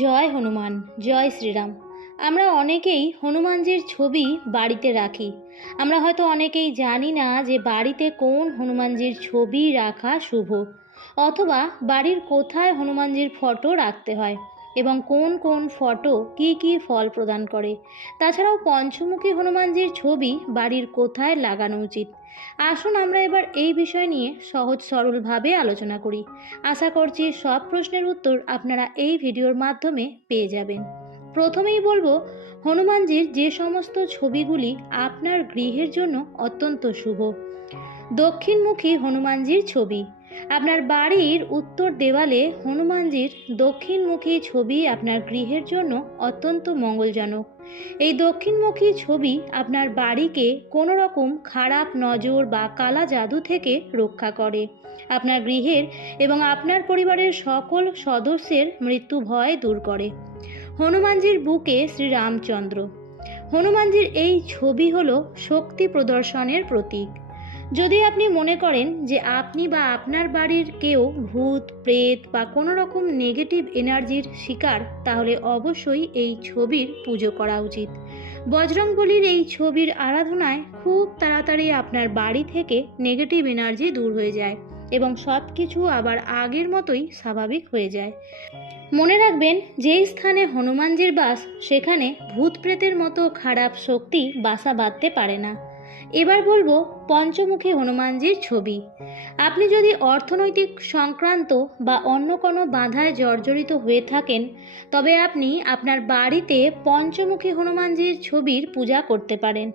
জয় হনুমান, জয় শ্রীরাম। আমরা অনেকেই হনুমানজির ছবি বাড়িতে রাখি। আমরা হয়তো অনেকেই জানি না যে বাড়িতে কোন হনুমানজির ছবি রাখা শুভ, অথবা বাড়ির কোথায় হনুমানজির ফটো রাখতে হয় এবং কোন কোন ফটো কি কি ফল প্রদান করে। তাছাড়াও পঞ্চমুখী হনুমানজির ছবি বাড়ির কোথায় লাগানো উচিত। আসুন আমরা এবার এই বিষয় নিয়ে সহজ সরলভাবে আলোচনা করি। আশা করছি সব প্রশ্নের উত্তর আপনারা এই ভিডিওর মাধ্যমে পেয়ে যাবেন। প্রথমেই বলবো, হনুমানজির যে সমস্ত ছবিগুলি আপনার গৃহের জন্য অত্যন্ত শুভ। দক্ষিণমুখী হনুমানজির ছবি। আপনার বাড়ির উত্তর দেওয়ালে হনুমানজির দক্ষিণমুখী ছবি আপনার গৃহের জন্য অত্যন্ত মঙ্গলজনক। এই দক্ষিণমুখী ছবি আপনার বাড়িকে কোনো রকম খারাপ নজর বা কালা জাদু থেকে রক্ষা করে। আপনার গৃহের এবং আপনার পরিবারের সকল সদস্যের মৃত্যু ভয় দূর করে। হনুমানজির বুকে শ্রীরামচন্দ্র। হনুমানজির এই ছবি হলো শক্তি প্রদর্শনের প্রতীক। যদি আপনি মনে করেন যে আপনি বা আপনার বাড়ির কেউ ভূত, প্রেত বা কোনো রকম নেগেটিভ এনার্জির শিকার, তাহলে অবশ্যই এই ছবির পুজো করা উচিত। বজরংবলীর এই ছবির আরাধনায় খুব তাড়াতাড়ি আপনার বাড়ি থেকে নেগেটিভ এনার্জি দূর হয়ে যায় এবং সব কিছু আবার আগের মতোই স্বাভাবিক হয়ে যায়। মনে রাখবেন, যেই স্থানে হনুমানজির বাস সেখানে ভূত প্রেতের মতো খারাপ শক্তি বাসা বাঁধতে পারে না। এবার বলবো পঞ্চমুখী হনুমানজির ছবি। আপনি যদি অর্থনৈতিক সংক্রান্ত বা অন্য কোনো বাধায় জর্জরিত হয়ে থাকেন, তবে আপনি আপনার বাড়িতে পঞ্চমুখী হনুমানজির ছবির পূজা করতে পারেন।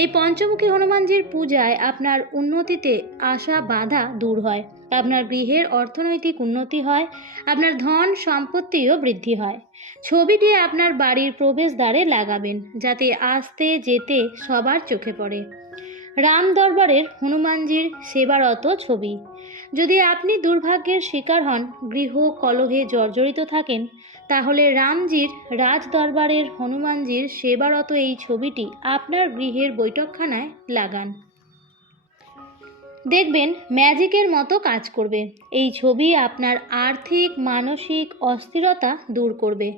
এই পঞ্চমুখী হনুমানজির পূজায় আপনার উন্নতিতে আসা বাধা দূর হয়, আপনার গৃহের অর্থনৈতিক উন্নতি হয়, আপনার ধন সম্পত্তিও বৃদ্ধি হয়। ছবিটি আপনার বাড়ির প্রবেশদ্বারে লাগাবেন, যাতে আসতে যেতে সবার চোখে পড়ে। রাম দরবারের হনুমানজির সেবারত ছবি। যদি আপনি দুর্ভাগ্যের শিকার হন, গৃহ কলহে জর্জরিত থাকেন, তাহলে রামজির রাজ দরবারের হনুমানজির সেবারত এই ছবিটি আপনার গৃহের বৈঠকখানায় লাগান। দেখবেন ম্যাজিকের মতো কাজ করবে। এই ছবি আপনার আর্থিক মানসিক অস্থিরতা দূর করবে,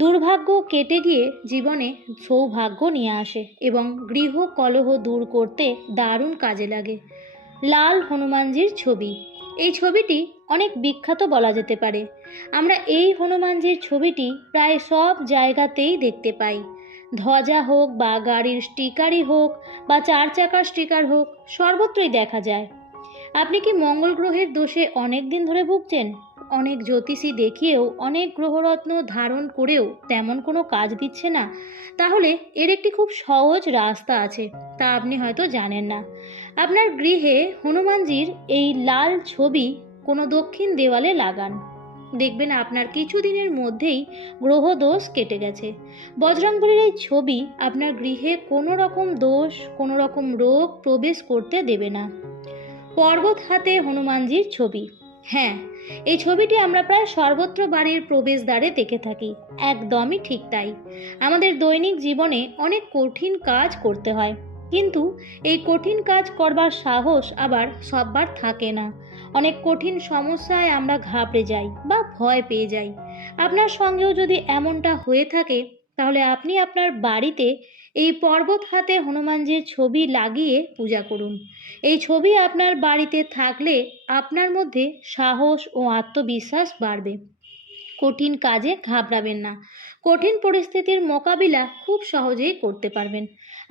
দুর্ভাগ্য কেটে গিয়ে জীবনে সৌভাগ্য নিয়ে আসে এবং গৃহ কলহ দূর করতে দারুণ কাজে লাগে। লাল হনুমানজির ছবি। এই ছবিটি অনেক বিখ্যাত বলা যেতে পারে। আমরা এই হনুমানজির ছবিটি প্রায় সব জায়গাতেই দেখতে পাই। ধ্বজা হোক বা গাড়ির স্টিকারই হোক বা 4 চাকার স্টিকার হোক, সর্বত্রই দেখা যায়। আপনি কি মঙ্গল গ্রহের দোষে অনেক দিন ধরে ভুগছেন? অনেক জ্যোতিষী দেখিয়েও, অনেক গ্রহরত্ন ধারণ করেও তেমন কোনো কাজ দিচ্ছে না? তাহলে এর একটি খুব সহজ রাস্তা আছে, তা আপনি হয়তো জানেন না। আপনার গৃহে হনুমানজির এই লাল ছবি কোনো দক্ষিণ দেওয়ালে লাগান। দেখবেন আপনার কিছু দিনের মধ্যেই গ্রহদোষ কেটে গেছে। বজরংবলীর এই ছবি আপনার গৃহে কোনো রকম দোষ, কোনো রকম রোগ প্রবেশ করতে দেবে না। পর্বত হাতে হনুমানজির ছবি। হ্যাঁ, এই ছবিটি আমরা প্রায় সর্বত্র বাড়ির প্রবেশদ্বারে দেখে থাকি। একদমই ঠিক তাই। আমাদের দৈনিক জীবনে অনেক কঠিন কাজ করতে হয়, কিন্তু এই কঠিন কাজ করবার সাহস আবার সববার থাকে না। অনেক কঠিন সমস্যায় আমরা ঘাবড়ে যাই বা ভয় পেয়ে যাই। আপনার সঙ্গেও যদি এমনটা হয়ে থাকে, তাহলে আপনি আপনার বাড়িতে এই পর্বত হাতে হনুমানজির ছবি লাগিয়ে পূজা করুন। এই ছবি আপনার বাড়িতে থাকলে আপনার মধ্যে সাহস ও আত্মবিশ্বাস বাড়বে। কঠিন কাজে ঘাবড়াবেন না। কঠিন পরিস্থিতির মোকাবিলা খুব সহজেই করতে পারবেন।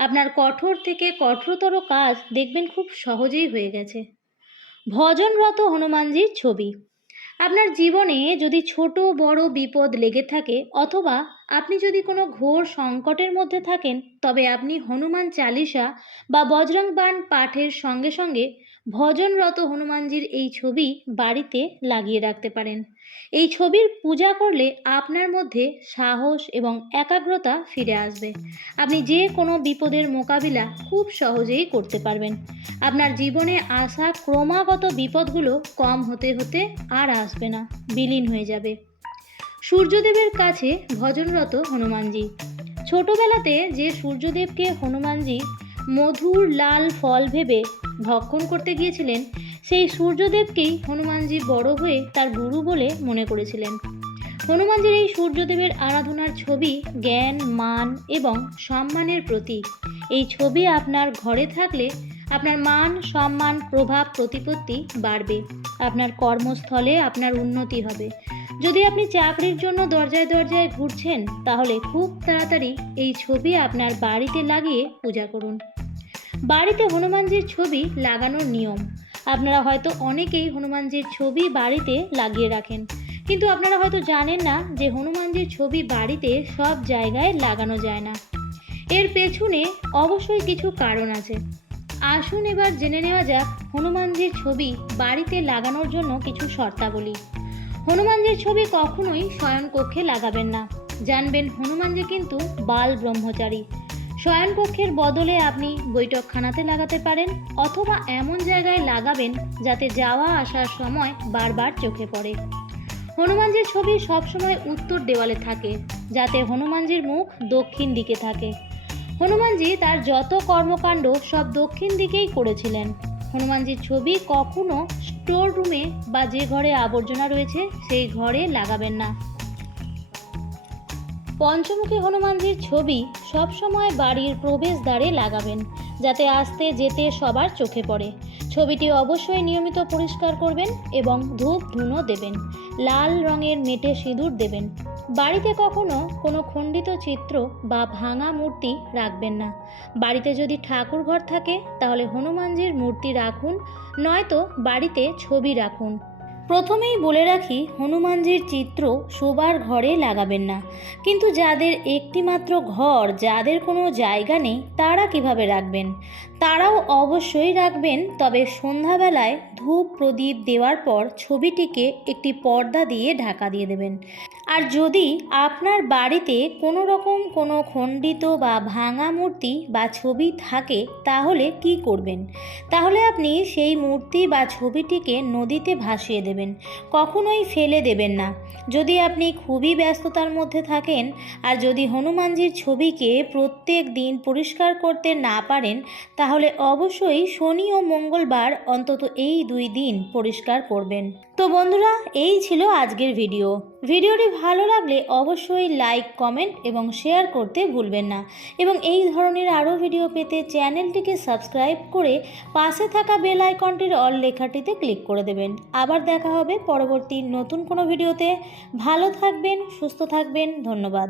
আপনার কঠোর থেকে কঠোরতর কাজ দেখবেন খুব সহজেই হয়ে গেছে। ভজনরত হনুমানজির ছবি। আপনার জীবনে যদি ছোট বড় বিপদ লেগে থাকে, অথবা আপনি যদি কোনো ঘোর সংকটের মধ্যে থাকেন, তবে আপনি হনুমান চালিসা বা বজরং বাণ পাঠের সঙ্গে সঙ্গে ভজনরত হনুমানজির এই ছবি বাড়িতে লাগিয়ে রাখতে পারেন। এই ছবির পূজা করলে আপনার মধ্যে সাহস এবং একাগ্রতা ফিরে আসবে। আপনি যে কোনো বিপদের মোকাবিলা খুব সহজেই করতে পারবেন। আপনার জীবনে আসা ক্রমাগত বিপদগুলো কম হতে হতে আর আসবে না, বিলীন হয়ে যাবে। সূর্যদেবের কাছে ভজনরত হনুমানজি। ছোটবেলাতে যে সূর্যদেবকে হনুমানজি মধুর লাল ফল ভেবে ভক্ষণ করতে গিয়েছিলেন, সেই সূর্যদেবকেই হনুমানজি বড় হয়ে তার গুরু বলে মনে করেছিলেন। হনুমানজির এই সূর্যদেবের আরাধনার ছবি জ্ঞান, মান এবং সম্মানের প্রতীক। এই ছবি আপনার ঘরে থাকলে আপনার মান, সম্মান, প্রভাব, প্রতিপত্তি বাড়বে। আপনার কর্মস্থলে আপনার উন্নতি হবে। যদি আপনি চাকরির জন্য দরজায় দরজায় ঘুরছেন, তাহলে খুব তাড়াতাড়ি এই ছবি আপনার বাড়িতে লাগিয়ে পূজা করুন। বাড়িতে হনুমানজির ছবি লাগানোর নিয়ম। আপনারা হয়তো অনেকেই হনুমানজির ছবি বাড়িতে লাগিয়ে রাখেন, কিন্তু আপনারা হয়তো জানেন না যে হনুমানজির ছবি বাড়িতে সব জায়গায় লাগানো যায় না। এর পেছনে অবশ্যই কিছু কারণ আছে। আসুন এবার জেনে নেওয়া যাক হনুমানজির ছবি বাড়িতে লাগানোর জন্য কিছু শর্তাবলী। হনুমানজির ছবি কখনোই শয়নকক্ষে লাগাবেন না। জানবেন হনুমানজি কিন্তু বাল ব্রহ্মচারী। শয়নকক্ষের বদলে আপনি বৈঠকখানাতে লাগাতে পারেন, অথবা এমন জায়গায় লাগাবেন যাতে যাওয়া আসার সময় বারবার চোখে পড়ে। হনুমানজির ছবি সবসময় উত্তর দেওয়ালে থাকে, যাতে হনুমানজির মুখ দক্ষিণ দিকে থাকে। হনুমানজি তার যত কর্মকাণ্ড সব দক্ষিণ দিকেই করেছিলেন। হনুমানজির ছবি কখনো স্টোর রুমে বা যে ঘরে আবর্জনা রয়েছে সেই ঘরে লাগাবেন না। পঞ্চমুখী হনুমানজির ছবি সবসময় বাড়ির প্রবেশদ্বারে লাগাবেন, যাতে আসতে যেতে সবার চোখে পড়ে। ছবিটি অবশ্যই নিয়মিত পরিষ্কার করবেন এবং ধূপ ধুনো দেবেন। লাল রঙের মেটে সিঁদুর দেবেন। বাড়িতে কখনো কোনো খণ্ডিত চিত্র বা ভাঙা মূর্তি রাখবেন না। বাড়িতে যদি ঠাকুর ঘর থাকে তাহলে হনুমানজির মূর্তি রাখুন, নয়তো বাড়িতে ছবি রাখুন। প্রথমেই বলে রাখি, হনুমানজির চিত্র শোবার ঘরে লাগাবেন না। কিন্তু যাদের একটিমাত্র ঘর, যাদের কোনো জায়গা নেই, তারা কিভাবে রাখবেন? তারাও অবশ্যই রাখবেন, তবে সন্ধ্যাবেলায় ধূপ প্রদীপ দেওয়ার পর ছবিটিকে একটি পর্দা দিয়ে ঢাকা দিয়ে দেবেন। আর যদি আপনার বাড়িতে কোনো রকম কোনো খণ্ডিত বা ভাঙা মূর্তি বা ছবি থাকে, তাহলে কি করবেন? তাহলে আপনি সেই মূর্তি বা ছবিটিকে নদীতে ভাসিয়ে দেবেন, কখনোই ফেলে দেবেন না। যদি আপনি খুবই ব্যস্ততার মধ্যে থাকেন আর যদি হনুমানজির ছবিকে প্রত্যেক দিন পরিষ্কার করতে না পারেন, তাহলে অবশ্যই শনি ও মঙ্গলবার অন্তত এই 2 দিন পরিষ্কার করবেন। তো বন্ধুরা, এই ছিল আজকের ভিডিওটি ভালো লাগলে অবশ্যই লাইক, কমেন্ট এবং শেয়ার করতে ভুলবেন না। এবং এই ধরনের আরও ভিডিও পেতে চ্যানেলটিকে সাবস্ক্রাইব করে পাশে থাকা বেল আইকনটির অল লেখাটিতে ক্লিক করে দেবেন। আবার দেখা হবে পরবর্তী নতুন কোনো ভিডিওতে। ভালো থাকবেন, সুস্থ থাকবেন। ধন্যবাদ।